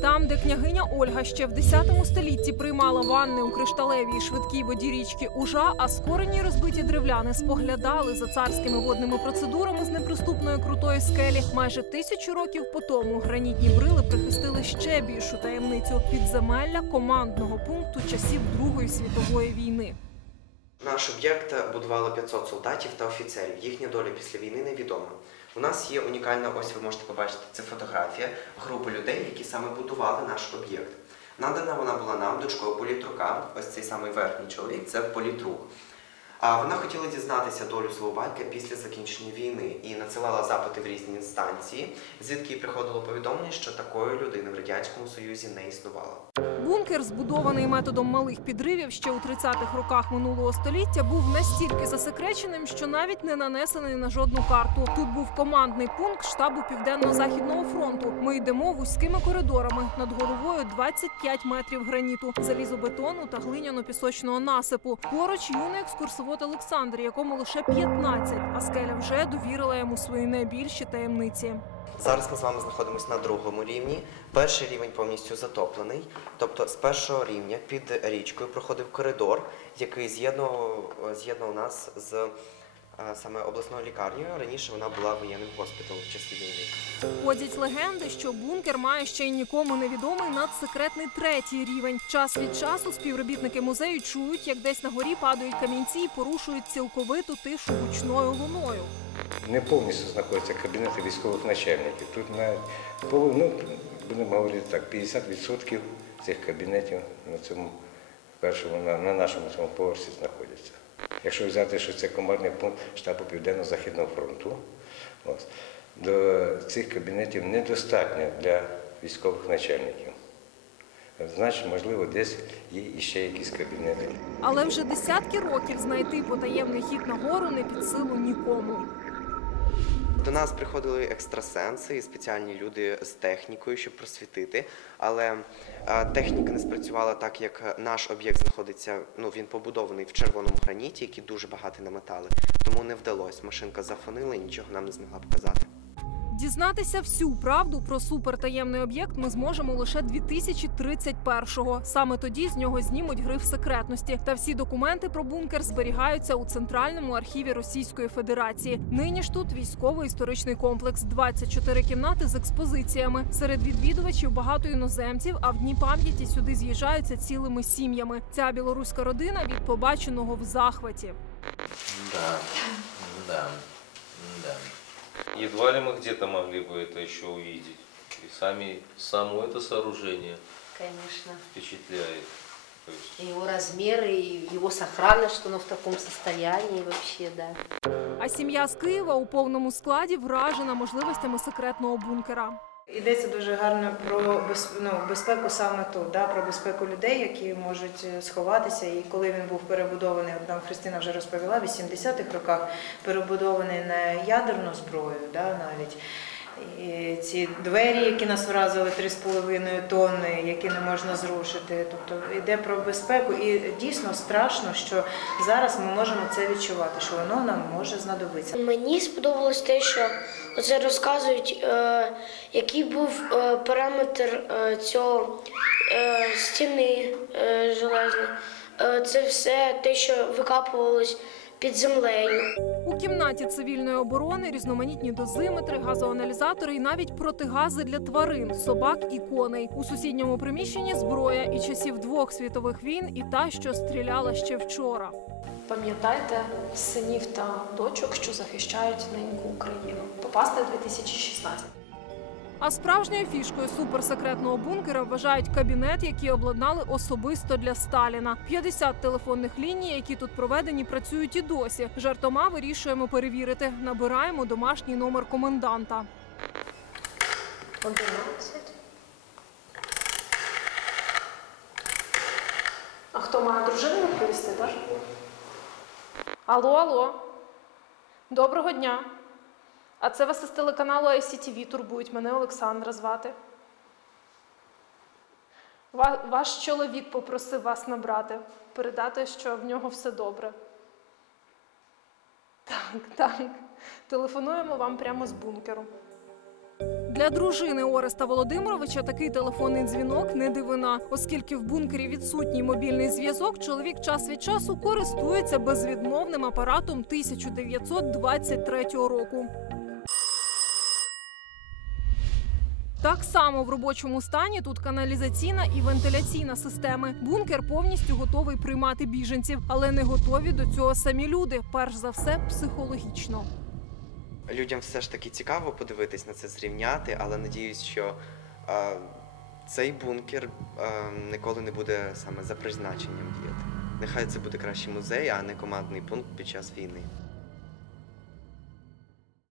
Там, де княгиня Ольга ще в 10 столітті приймала ванни у кришталевій швидкій воді річки Ужа, а скорені розбиті древляни споглядали за царськими водними процедурами з неприступної крутої скелі. Майже тисячу років по тому гранітні брили прихистили ще більшу таємницю підземелля командного пункту часів Другої світової війни. Наш об'єкт будувало 500 солдатів та офіцерів. Їхня доля після війни невідома. У нас є унікальна, ось ви можете побачити, це фотографія групи людей, які саме будували наш об'єкт. Надана вона була нам дочкою політрука. Ось цей самий верхній чоловік це політрук. А вона хотіла дізнатися долю свого батька після закінчення війни і надсилала запити в різні інстанції, звідки приходило повідомлення, що такої людини в радянському союзі не існувало. Бункер, збудований методом малих підривів ще у 30-х роках минулого століття, був настільки засекреченим, що навіть не нанесений на жодну карту. Тут був командний пункт штабу Південно-Західного фронту. Ми йдемо вузькими коридорами над головою 25 метрів граніту, залізобетону та глиняно-пісочного насипу. Поруч юний екскурсовод Олександр, якому лише 15, а скеля вже довірила йому свої найбільші таємниці. Зараз ми з вами знаходимося на другому рівні. Перший рівень повністю затоплений. Тобто з першого рівня під річкою проходив коридор, який з'єднував з'єднував нас з е, саме обласною лікарнею. Раніше вона була воєнним госпіталем в часі війни. Ходять легенди, що бункер має ще й нікому невідомий надсекретний третій рівень. Час від часу співробітники музею чують, як десь на горі падають камінці і порушують цілковиту тишу гучною луною. Не повністю знаходяться кабінети військових начальників. Тут навіть ну, будемо говорити так, 50% цих кабінетів на цьому першому на, на нашому цьому поверсі знаходяться. Якщо взяти, що це командний пункт штабу Південно-Західного фронту, ось, до цих кабінетів недостатньо для військових начальників. Значить, можливо, десь є іще якісь кабінети. Але вже десятки років знайти потаємний хід на гору не під силу нікому. До нас приходили екстрасенси і спеціальні люди з технікою, щоб просвітити. Але е, техніка не спрацювала так, як наш об'єкт знаходиться. Ну він побудований в червоному граніті, який дуже багатий на метали. Тому не вдалося. Машинка зафонила і нічого нам не змогла показати. Дізнатися всю правду про супертаємний об'єкт ми зможемо лише 2031-го. Саме тоді з нього знімуть гриф секретності. Та всі документи про бункер зберігаються у центральному архіві Російської Федерації. Нині ж тут військовий історичний комплекс, 24 кімнати з експозиціями. Серед відвідувачів багато іноземців. А в дні пам'яті сюди з'їжджаються цілими сім'ями. Ця білоруська родина від побаченого в захваті. Да, да, да Едва ли мы где-то могли бы это еще увидеть. И сами, само это сооружение Конечно. впечатляет. То есть И его размеры, и его сохранность, что оно в таком состоянии вообще, да. А сім'я з Києва у повному складі вражена можливостями секретного бункера. Йдеться дуже гарно про ну, безпеку саме тут, да, про безпеку людей, які можуть е, сховатися. І коли він був перебудований, от нам Христина вже розповіла, в 80-х роках перебудований на ядерну зброю, да, навіть. І ці двері, які нас вразили 3,5 тонни, які не можна зрушити. Тобто йде про безпеку, і дійсно страшно, що зараз ми можемо це відчувати, що воно нам може знадобитися. Мені сподобалось те, що оце розказують, е, який був е, параметр е, цього стіни железної. Це все те, що викапувалось під землею. У кімнаті цивільної оборони різноманітні дозиметри, газоаналізатори і навіть протигази для тварин, собак і коней. У сусідньому приміщенні зброя і часів двох світових війн, і та, що стріляла ще вчора. Пам'ятайте синів та дочок, що захищають неньку Україну. Попасти 2016. А справжньою фішкою суперсекретного бункера вважають кабінет, який обладнали особисто для Сталіна. 50 телефонних ліній, які тут проведені, працюють і досі. Жартома вирішуємо перевірити. Набираємо домашній номер коменданта. 11. А хто має дружину відповісти, так? Алло, алло. Доброго дня. А це вас із телеканалу ICTV турбують. Мене Олександра звати. Ваш чоловік попросив вас набрати, передати, що в нього все добре. Так, так. Телефонуємо вам прямо з бункеру. Для дружини Ореста Володимировича такий телефонний дзвінок не дивина, оскільки в бункері відсутній мобільний зв'язок. Чоловік час від часу користується безвідмовним апаратом 1923 року. Так само в робочому стані тут каналізаційна і вентиляційна системи. Бункер повністю готовий приймати біженців, але не готові до цього самі люди. Перш за все, психологічно. Людям все ж таки цікаво подивитись на це, зрівняти, але надіюсь, що е, цей бункер е, ніколи не буде саме за призначенням діяти. Нехай це буде краще музей, а не командний пункт під час війни.